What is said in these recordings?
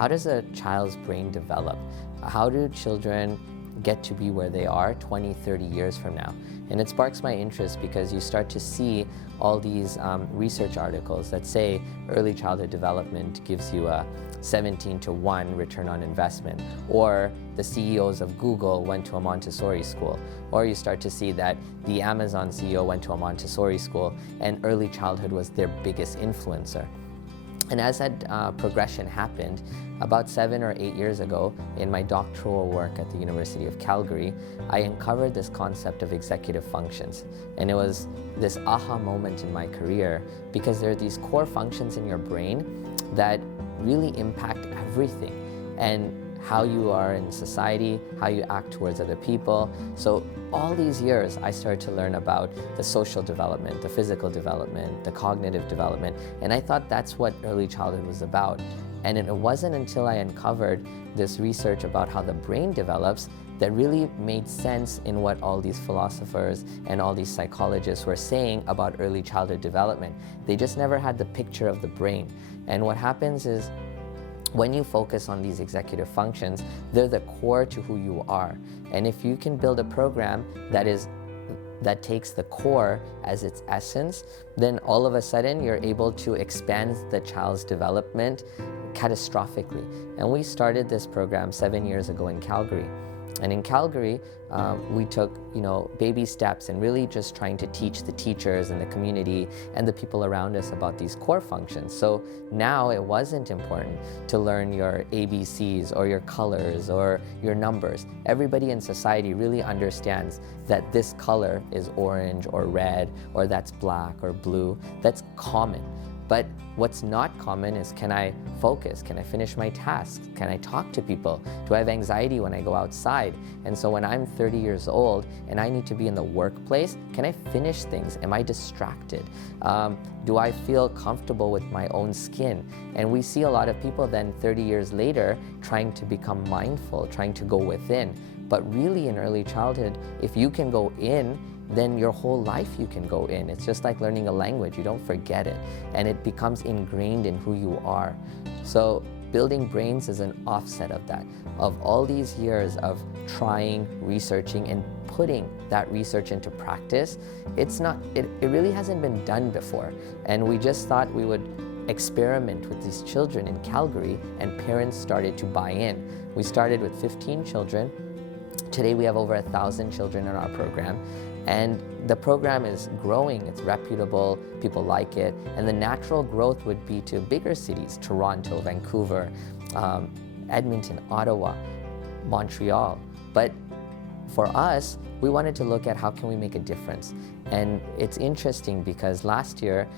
how does a child's brain develop? How do children get to be where they are 20, 30 years from now? And it sparks my interest because you start to see all these research articles that say early childhood development gives you a 17-to-1 return on investment, or the CEOs of Google went to a Montessori school, or you start to see that the Amazon CEO went to a Montessori school and early childhood was their biggest influencer. And as that progression happened, about 7 or 8 years ago, in my doctoral work at the University of Calgary, I uncovered this concept of executive functions. And it was this aha moment in my career, because there are these core functions in your brain that really impact everything, and how you are in society, how you act towards other people. So all these years, I started to learn about the social development, the physical development, the cognitive development, and I thought that's what early childhood was about. And it wasn't until I uncovered this research about how the brain develops that really made sense in what all these philosophers and all these psychologists were saying about early childhood development. They just never had the picture of the brain. And what happens is, when you focus on these executive functions, they're the core to who you are. And if you can build a program that takes the core as its essence, then all of a sudden you're able to expand the child's development catastrophically. And we started this program 7 years ago in Calgary. And in Calgary, we took baby steps and really just trying to teach the teachers and the community and the people around us about these core functions. So now it wasn't important to learn your ABCs or your colors or your numbers. Everybody in society really understands that this color is orange or red, or that's black or blue. That's common. But what's not common is, can I focus? Can I finish my tasks? Can I talk to people? Do I have anxiety when I go outside? And so when I'm 30 years old and I need to be in the workplace, can I finish things? Am I distracted? Do I feel comfortable with my own skin? And we see a lot of people then 30 years later trying to become mindful, trying to go within. But really in early childhood, if you can go in, then your whole life you can go in. It's just like learning a language. You don't forget it, and it becomes ingrained in who you are. So building brains is an offset of that, of all these years of trying, researching, and putting that research into practice. It really hasn't been done before, and we just thought we would experiment with these children in Calgary, and parents started to buy in. We started with 15 children. Today we have over 1,000 children in our program. And the program is growing, it's reputable, people like it, and the natural growth would be to bigger cities, Toronto, Vancouver, Edmonton, Ottawa, Montreal. But for us, we wanted to look at how can we make a difference. And it's interesting because last year,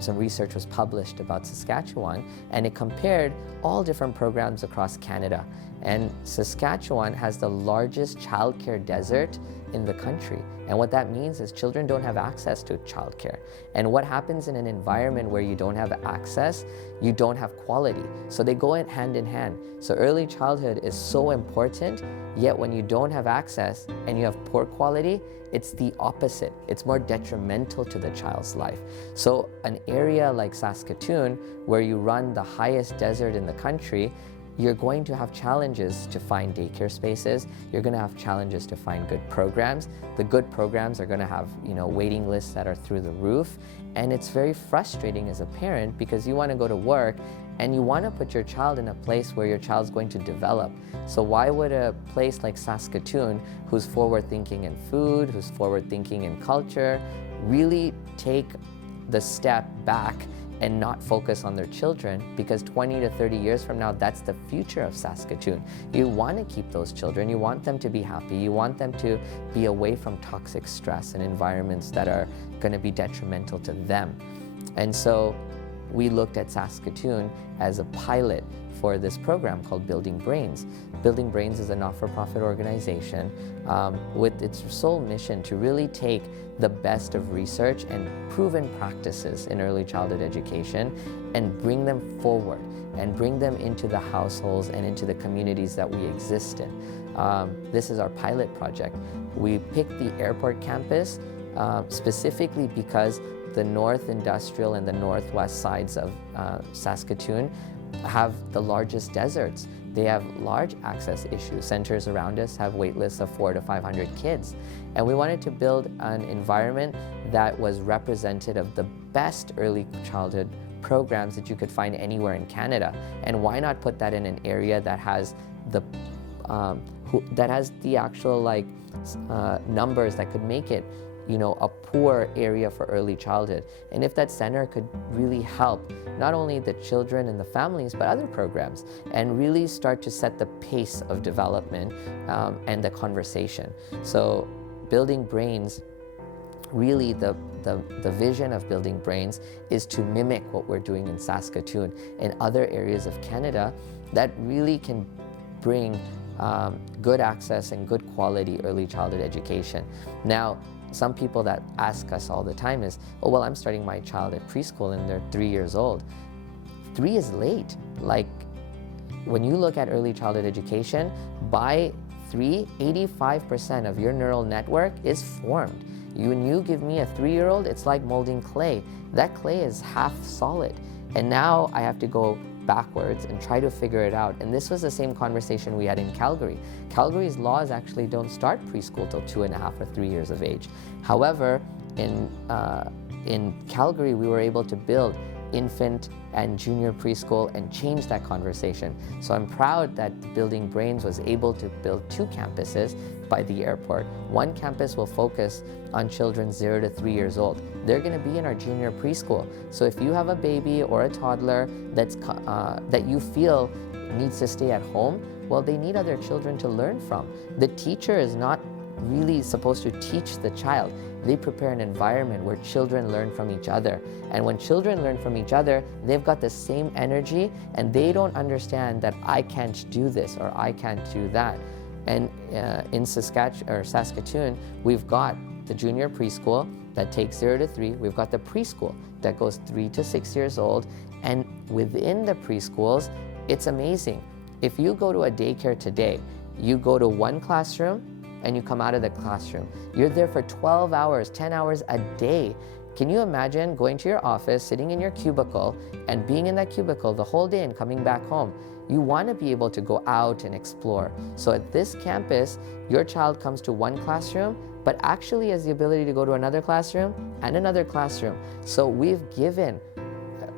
some research was published about Saskatchewan, and it compared all different programs across Canada. And Saskatchewan has the largest childcare desert in the country. And what that means is children don't have access to childcare. And what happens in an environment where you don't have access, you don't have quality. So they go hand in hand. So early childhood is so important, yet when you don't have access and you have poor quality, it's the opposite. It's more detrimental to the child's life. So an area like Saskatoon, where you run the highest desert in the country, you're going to have challenges to find daycare spaces. You're going to have challenges to find good programs. The good programs are going to have, waiting lists that are through the roof. And it's very frustrating as a parent because you want to go to work and you want to put your child in a place where your child's going to develop. So why would a place like Saskatoon, who's forward-thinking in food, who's forward-thinking in culture, really take the step back and not focus on their children? Because 20 to 30 years from now, that's the future of Saskatoon. You want to keep those children, you want them to be happy, you want them to be away from toxic stress and environments that are going to be detrimental to them. And so we looked at Saskatoon as a pilot for this program called Building Brains. Building Brains is a not-for-profit organization with its sole mission to really take the best of research and proven practices in early childhood education and bring them forward and bring them into the households and into the communities that we exist in. This is our pilot project. We picked the airport campus specifically because the North Industrial and the Northwest sides of Saskatoon have the largest deserts. They have large access issues. Centers around us have wait lists of 400 to 500 kids. And we wanted to build an environment that was representative of the best early childhood programs that you could find anywhere in Canada. And why not put that in an area that has the actual numbers that could make it, a poor area for early childhood. And if that center could really help not only the children and the families, but other programs, and really start to set the pace of development and the conversation. So Building Brains, really the vision of Building Brains is to mimic what we're doing in Saskatoon and other areas of Canada that really can bring good access and good quality early childhood education. Now, some people that ask us all the time is, oh, well, I'm starting my child at preschool and they're 3 years old. 3 is late. Like, when you look at early childhood education, by 3, 85% of your neural network is formed. When you give me a 3-year-old, it's like molding clay. That clay is half solid. And now I have to go backwards and try to figure it out. And this was the same conversation we had in Calgary. Calgary's laws actually don't start preschool till 2.5 or 3 years of age. However, in Calgary, we were able to build infant and junior preschool and change that conversation. So I'm proud that Building Brains was able to build 2 campuses by the airport. One campus will focus on children 0 to 3 years old. They're going to be in our junior preschool. So if you have a baby or a toddler that you feel needs to stay at home, well, they need other children to learn from. The teacher is not really supposed to teach the child. They prepare an environment where children learn from each other. And when children learn from each other, they've got the same energy and they don't understand that I can't do this or I can't do that. And in Saskatoon, we've got the junior preschool that takes 0 to 3. We've got the preschool that goes 3 to 6 years old. And within the preschools, it's amazing. If you go to a daycare today, you go to one classroom and you come out of the classroom. You're there for 12 hours, 10 hours a day. Can you imagine going to your office, sitting in your cubicle, and being in that cubicle the whole day and coming back home? You want to be able to go out and explore. So at this campus, your child comes to one classroom, but actually has the ability to go to another classroom and another classroom. So we've given,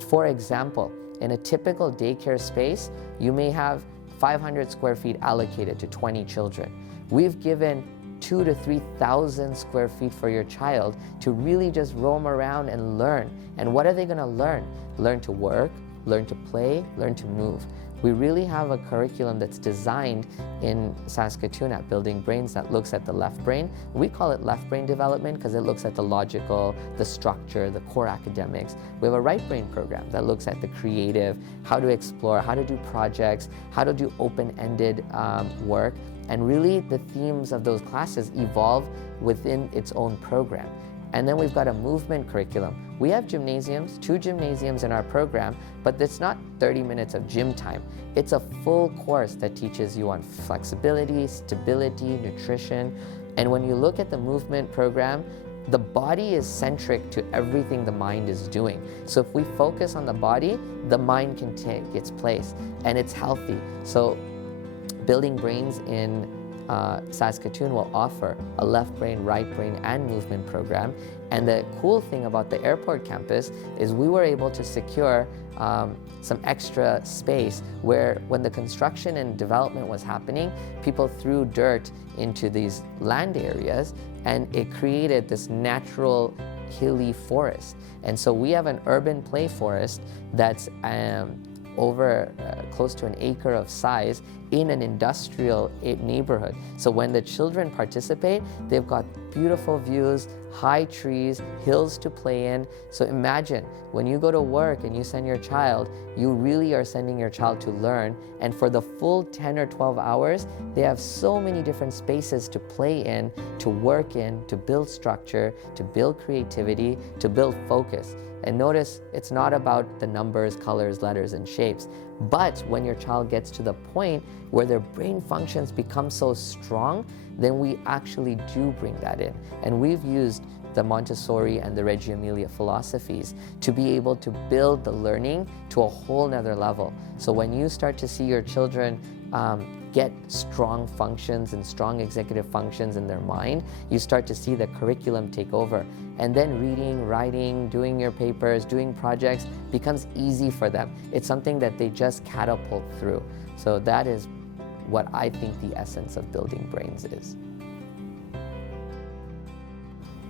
for example, in a typical daycare space, you may have 500 square feet allocated to 20 children. We've given 2,000 to 3,000 square feet for your child to really just roam around and learn. And what are they going to learn? Learn to work, learn to play, learn to move. We really have a curriculum that's designed in Saskatoon at Building Brains that looks at the left brain. We call it left brain development because it looks at the logical, the structure, the core academics. We have a right brain program that looks at the creative, how to explore, how to do projects, how to do open-ended work. And really the themes of those classes evolve within its own program. And then we've got a movement curriculum. We have gymnasiums, 2 gymnasiums in our program, but it's not 30 minutes of gym time. It's a full course that teaches you on flexibility, stability, nutrition. And when you look at the movement program, the body is centric to everything the mind is doing. So if we focus on the body, the mind can take its place and it's healthy. So Building Brains in Saskatoon will offer a left brain, right brain, and movement program. And the cool thing about the airport campus is we were able to secure some extra space where when the construction and development was happening, people threw dirt into these land areas and it created this natural hilly forest. And so we have an urban play forest that's over close to an acre of size in an industrial neighborhood. So when the children participate, they've got beautiful views, high trees, hills to play in. So imagine when you go to work and you send your child, you really are sending your child to learn. And for the full 10 or 12 hours, they have so many different spaces to play in, to work in, to build structure, to build creativity, to build focus. And notice it's not about the numbers, colors, letters, and shapes. But when your child gets to the point where their brain functions become so strong, then we actually do bring that in. And we've used the Montessori and the Reggio Emilia philosophies to be able to build the learning to a whole nother level. So when you start to see your children get strong functions and strong executive functions in their mind, you start to see the curriculum take over. And then reading, writing, doing your papers, doing projects becomes easy for them. It's something that they just catapult through. So that is what I think the essence of building brains is.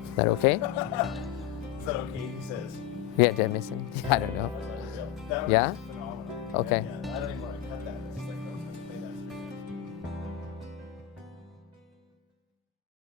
Is that okay? Is that okay, he says? Yeah, did I miss anything? I don't know. That was Yeah? phenomenal. Okay. Yeah, I don't even want